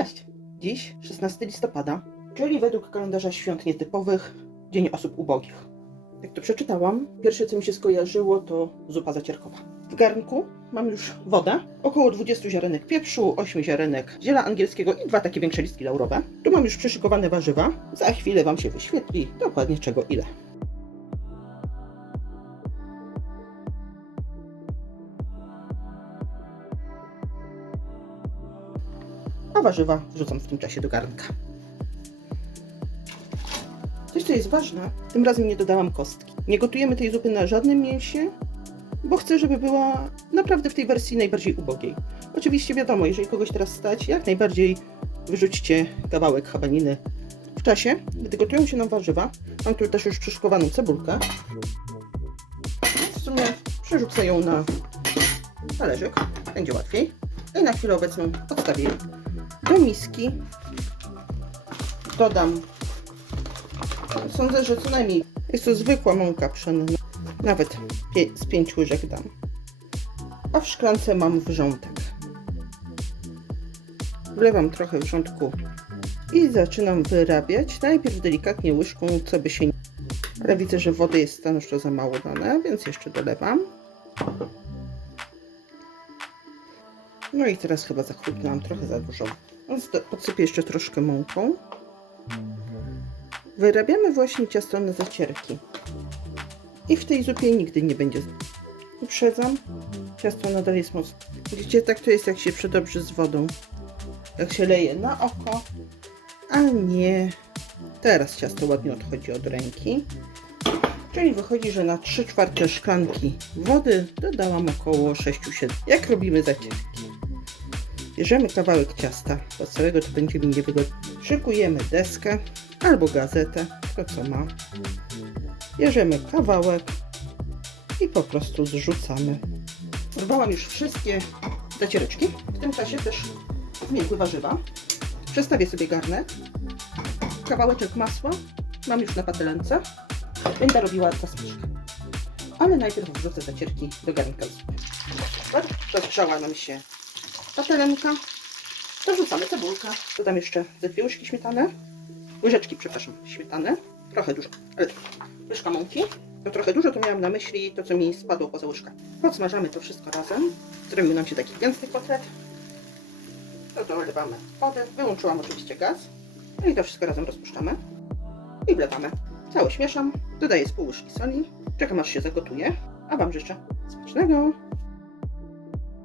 Cześć! Dziś 16 listopada, czyli według kalendarza świąt nietypowych Dzień Osób Ubogich. Jak to przeczytałam, pierwsze co mi się skojarzyło to zupa zacierkowa. W garnku mam już wodę, około 20 ziarenek pieprzu, 8 ziarenek ziela angielskiego i dwa takie większe listki laurowe. Tu mam już przyszykowane warzywa. Za chwilę Wam się wyświetli dokładnie czego ile. A warzywa wrzucam w tym czasie do garnka. Coś, co jest ważne, tym razem nie dodałam kostki. Nie gotujemy tej zupy na żadnym mięsie, bo chcę, żeby była naprawdę w tej wersji najbardziej ubogiej. Oczywiście wiadomo, jeżeli kogoś teraz stać, jak najbardziej wyrzućcie kawałek habaniny w czasie, gdy gotują się nam warzywa. Mam tu też już przyszykowaną cebulkę. W sumie przerzucę ją na talerzyk, będzie łatwiej. I na chwilę obecną odstawię do miski. Dodam. Sądzę, że co najmniej jest to zwykła mąka pszenna. Nawet z 5 łyżek dam. A w szklance mam wrzątek. Wlewam trochę wrzątku i zaczynam wyrabiać. Najpierw delikatnie łyżką, co by się nie... ale widzę, że wody jest stanowczo za mało dane, więc jeszcze dolewam. No i teraz chyba zachrupnęłam trochę za dużo. Do- podsypię jeszcze troszkę mąką. Wyrabiamy właśnie ciasto na zacierki. I w tej zupie nigdy nie będzie. Uprzedzam. Ciasto nadal jest mocne. Widzicie, tak to jest jak się przedobrzy z wodą. Jak się leje na oko, a nie. Teraz ciasto ładnie odchodzi od ręki. Czyli wychodzi, że na 3 czwarte szklanki wody dodałam około 6-7. Jak robimy zacierki? Bierzemy kawałek ciasta, bo całego to będzie mi niewygodnie. Szykujemy deskę albo gazetę, to co ma. Bierzemy kawałek i po prostu zrzucamy. Urwałam już wszystkie zaciereczki. W tym czasie też zmiękły warzywa. Przestawię sobie garnek. Kawałeczek masła mam już na patelence. Będę robiła zasmażkę. Ale najpierw wrzucę zacierki do garnka. Rozgrzała nam się patelenka. Dorzucamy cebulkę. Dodam jeszcze ze dwie łyżki śmietany. Łyżeczki, przepraszam, śmietany. Trochę dużo, ale łyżka mąki. To trochę dużo, to miałam na myśli to, co mi spadło poza łyżkę. Podsmażamy to wszystko razem. Zrobił nam się taki gęsty kotlet. To dolewamy wodę. Wyłączyłam oczywiście gaz. No i to wszystko razem rozpuszczamy. I wlewamy. Cały śmieszam. Dodaję z pół łyżki soli. Czekam aż się zagotuje. A Wam życzę smacznego.